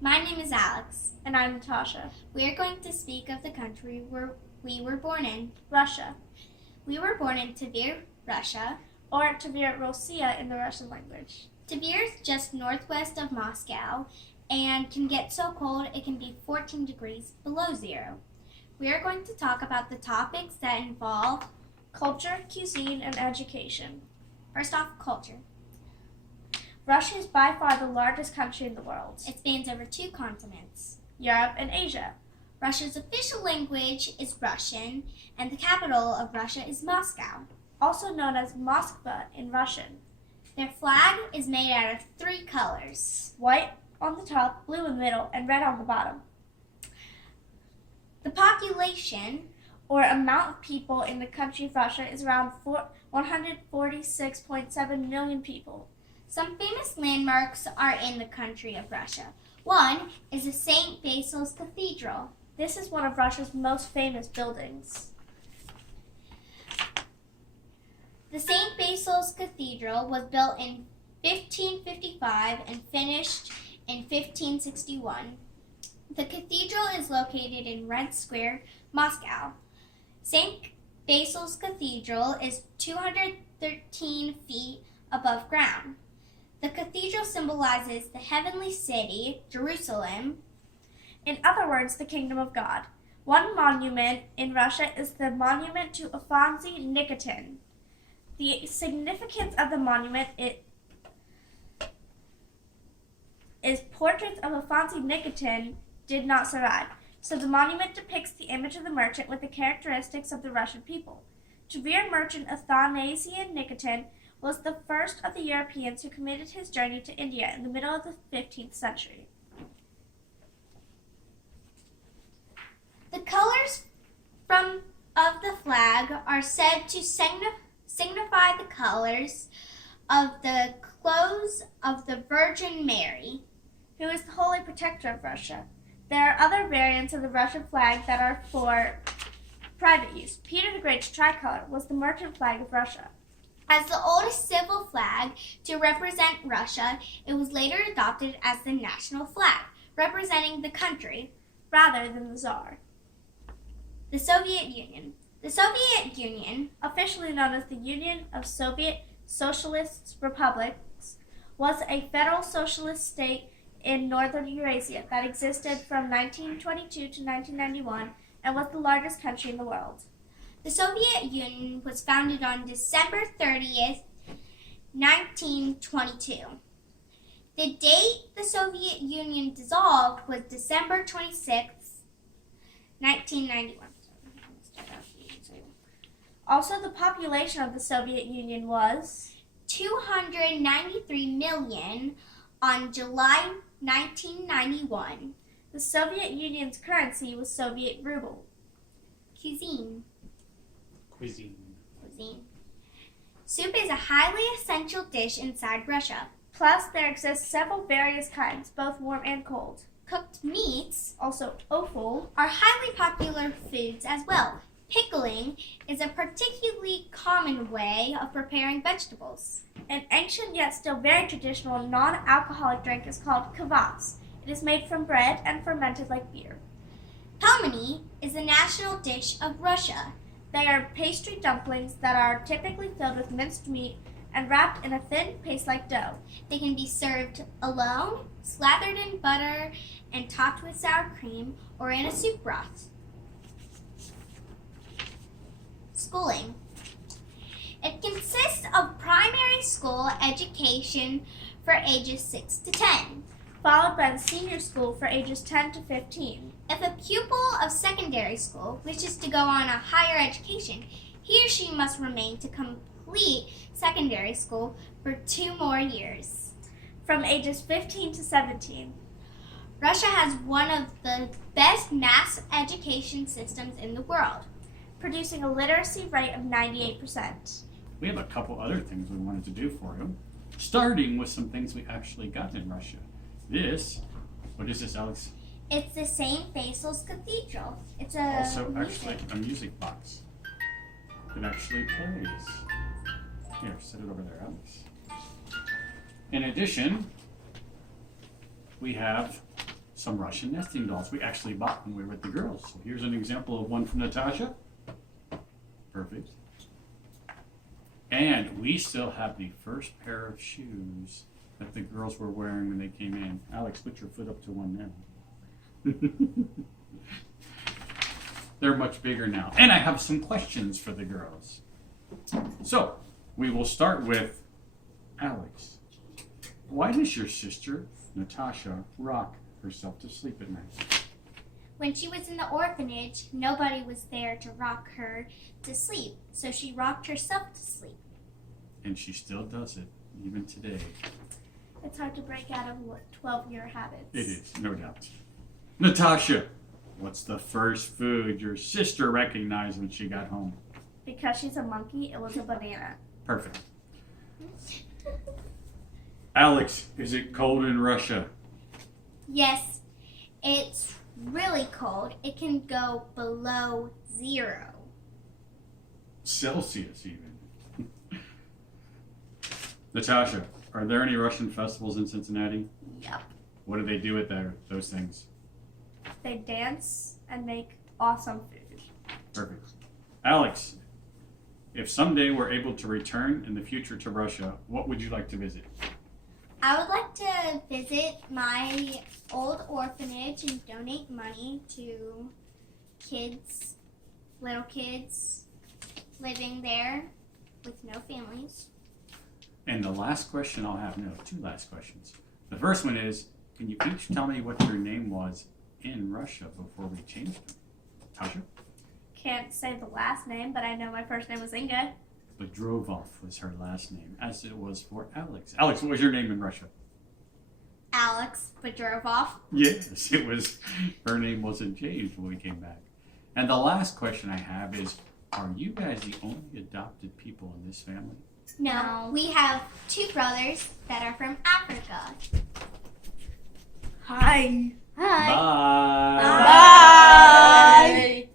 My name is Alex. And I'm Natasha. We are going to speak of the country where we were born in, Russia, We were born in Tver, Russia. or Tver Rossiya in the Russian language. Tver is just northwest of Moscow and can get so cold it can be 14 degrees below zero. We are going to talk about the topics that involve Culture, cuisine, and education. first off, culture. Russia is by far the largest country in the world. It spans over 2 continents. Europe and Asia. Russia's official language is Russian, and the capital of Russia is Moscow. Also known as Moskva in Russian. Their flag is made out of 3 colors. White on the top, blue in the middle, and red on the bottom. The population, Or amount of people in the country of Russia is around 146.7 million people. some famous landmarks are in the country of Russia. One is the St. Basil's Cathedral. This is one of Russia's most famous buildings. The St. Basil's Cathedral was built in 1555 and finished in 1561. The cathedral is located in Red Square, Moscow. St. Basil's Cathedral is 213 feet above ground. The cathedral symbolizes the heavenly city, Jerusalem. In other words, the kingdom of God. One monument in Russia is the monument to Afanasy Nikitin. The significance of the monument is portraits of Afanasy Nikitin did not survive, so the monument depicts the image of the merchant with the characteristics of the Russian people. Tver merchant Afanasy Nikitin was the first of the Europeans who committed his journey to India in the middle of the 15th century. The colors of the flag are said to signify the colors of the clothes of the Virgin Mary, who is the holy protector of Russia. There are other variants of the Russian flag that are for private use. Peter the Great's tricolor was the merchant flag of Russia. As the oldest civil flag to represent Russia, it was later adopted as the national flag, representing the country rather than the Tsar. The Soviet Union. The Soviet Union, officially known as the Union of Soviet Socialist Republics, was a federal socialist state in northern Eurasia that existed from 1922 to 1991 and was the largest country in the world. The Soviet Union was founded on December 30th, 1922. The date the Soviet Union dissolved was December 26th, 1991. Also, the population of the Soviet Union was 293 million on July 1991. The Soviet Union's currency was Soviet ruble. Cuisine. Cuisine. Soup is a highly essential dish inside Russia. Plus, there exist several various kinds, both warm and cold. Cooked meats, also offal, are highly popular foods as well. Pickling is a particularly common way of preparing vegetables. An ancient yet still very traditional non-alcoholic drink is called kvass. It is made from bread and fermented like beer. Pelmeni is the national dish of Russia. They are pastry dumplings that are typically filled with minced meat and wrapped in a thin paste-like dough. They can be served alone, slathered in butter, and topped with sour cream, or in a soup broth. Schooling. It consists of primary school education for ages 6 to 10, followed by the senior school for ages 10 to 15. If a pupil of secondary school wishes to go on a higher education, he or she must remain to complete secondary school for 2 more years. From ages 15 to 17. Russia has one of the best mass education systems in the world, producing a literacy rate of 98%. We have a couple other things we wanted to do for you, starting with some things we actually got in Russia. What is this, Alex? It's the St. Basil's Cathedral. It's Also actually a music box. It actually plays. Here, set it over there, Alex. In addition, we have some Russian nesting dolls. We actually bought when we were with the girls. So here's an example of one from Natasha. Perfect. And we still have the first pair of shoes that the girls were wearing when they came in. Alex, put your foot up to one now. They're much bigger now. And I have some questions for the girls. So, we will start with Alex. Why does your sister, Natasha, rock herself to sleep at night? When she was in the orphanage, nobody was there to rock her to sleep, so she rocked herself to sleep. And she still does it, even today. It's hard to break out of 12-year habits. It is, no doubt. Natasha, what's the first food your sister recognized when she got home? Because she's a monkey, it was a banana. Perfect. Alex, is it cold in Russia? Yes, it's really cold. It can go below 0. Celsius, even. Natasha, are there any Russian festivals in Cincinnati? Yep. What do they do with those things? They dance and make awesome food. Perfect. Alex, if someday we're able to return in the future to Russia, what would you like to visit? I would like to visit my old orphanage and donate money to kids, little kids living there with no families. And the last question I'll have, no, 2 last questions. The first one is, can you each tell me what your name was in Russia before we changed them? Tasha? Can't say the last name, but I know my first name was Inga. Bedrovov was her last name, as it was for Alex. Alex, what was your name in Russia? Alex Bedrovov. Yes, it was. Her name wasn't changed when we came back. And the last question I have is, are you guys the only adopted people in this family? No, we have 2 brothers that are from Africa. Hi. Hi. Bye. Bye.